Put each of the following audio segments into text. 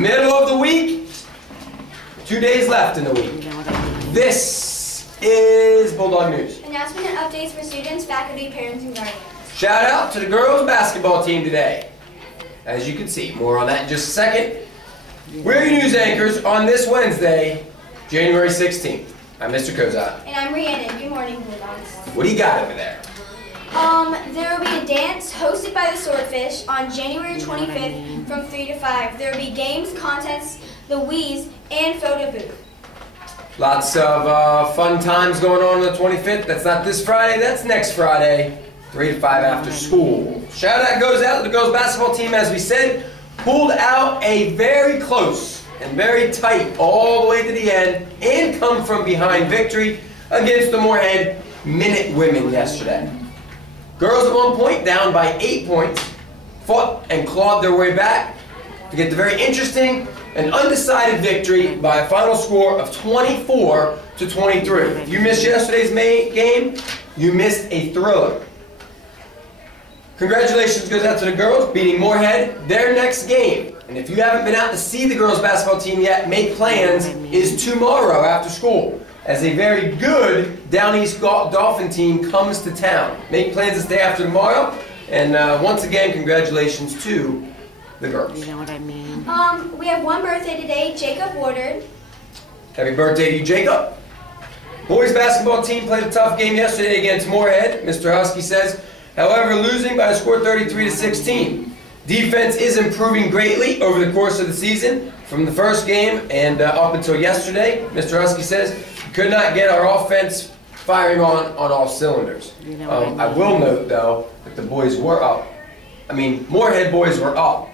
Middle of the week. 2 days left in the week. This is Bulldog News. Announcement and updates for students, faculty, parents, and guardians. Shout out to the girls basketball team today. As you can see, more on that in just a second. We're your news anchors on this Wednesday, January 16th. I'm Mr. Kozak. And I'm Rhiannon. Good morning, Bulldogs. What do you got over there? There will be a dance hosted by the Swordfish on January 25th from 3 to 5. There will be games, contests, the Wheeze, and photo booth. Lots of fun times going on the 25th. That's not this Friday, that's next Friday, 3 to 5 after school. Shout out goes out to the girls basketball team, as we said, pulled out a very close and very tight all the way to the end and come from behind victory against the Moorhead Minute Women yesterday. Girls at one point down by 8 points, fought and clawed their way back to get the very interesting and undecided victory by a final score of 24-23. If you missed yesterday's game, you missed a thriller. Congratulations goes out to the girls beating Moorhead their next game. And if you haven't been out to see the girls basketball team yet, make plans is tomorrow after school, as a very good Down East Dolphin team comes to town. Make plans to stay after tomorrow. And once again, congratulations to the girls. You know what I mean? We have one birthday today, Jacob Woodard. Happy birthday to you, Jacob. Boys basketball team played a tough game yesterday against Moorhead, Mr. Husky says. However, losing by a score 33-16. Defense is improving greatly over the course of the season. From the first game and up until yesterday, Mr. Husky says, we could not get our offense firing on all cylinders. You know what I mean? I will note, though, that the boys were up. Moorhead boys were up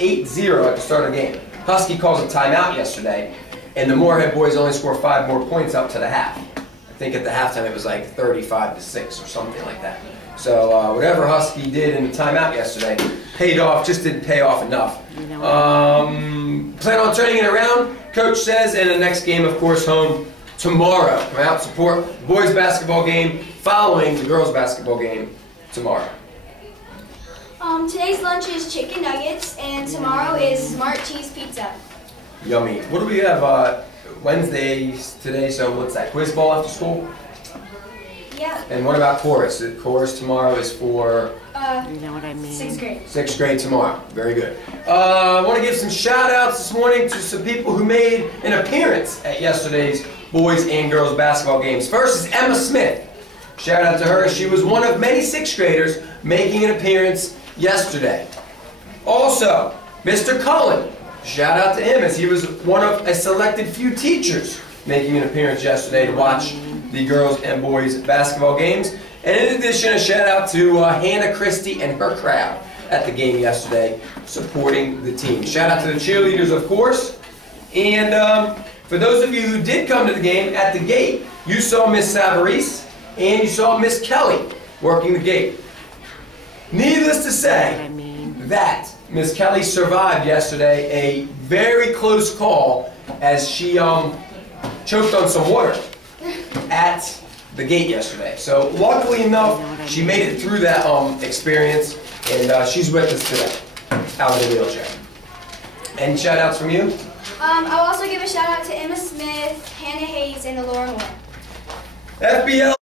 8-0 at the start of the game. Husky calls a timeout yesterday, and the Moorhead boys only scored 5 more points up to the half. I think at the halftime it was like 35-6 or something like that. So whatever Husky did in the timeout yesterday paid off, just didn't pay off enough. Plan on turning it around, Coach says, and the next game, of course, home tomorrow. Come out, support the boys basketball game following the girls basketball game tomorrow. Today's lunch is chicken nuggets, and tomorrow is smart cheese pizza. Yummy. What do we have Wednesdays today? So what's that? Quiz ball after school? Yeah. And what about chorus? The chorus tomorrow is for You know what I mean? 6th grade. 6th grade tomorrow. Very good. I want to give some shout outs this morning to some people who made an appearance at yesterday's boys and girls basketball games. First is Emma Smith. Shout out to her. She was one of many 6th graders making an appearance yesterday. Also, Mr. Cullen. Shout out to him, as he was one of a selected few teachers making an appearance yesterday to watch the girls and boys basketball games. And in addition, a shout out to Hannah Christie and her crowd at the game yesterday supporting the team. Shout out to the cheerleaders, of course. And for those of you who did come to the game, at the gate, you saw Miss Savarese and you saw Miss Kelly working the gate. Needless to say that Miss Kelly survived yesterday a very close call as she choked on some water at the gate yesterday. So luckily enough, she made it through that experience, and she's with us today, out of the wheelchair. Any shout outs from you? I'll also give a shout out to Emma Smith, Hannah Hayes, and Laura Moore. FBL.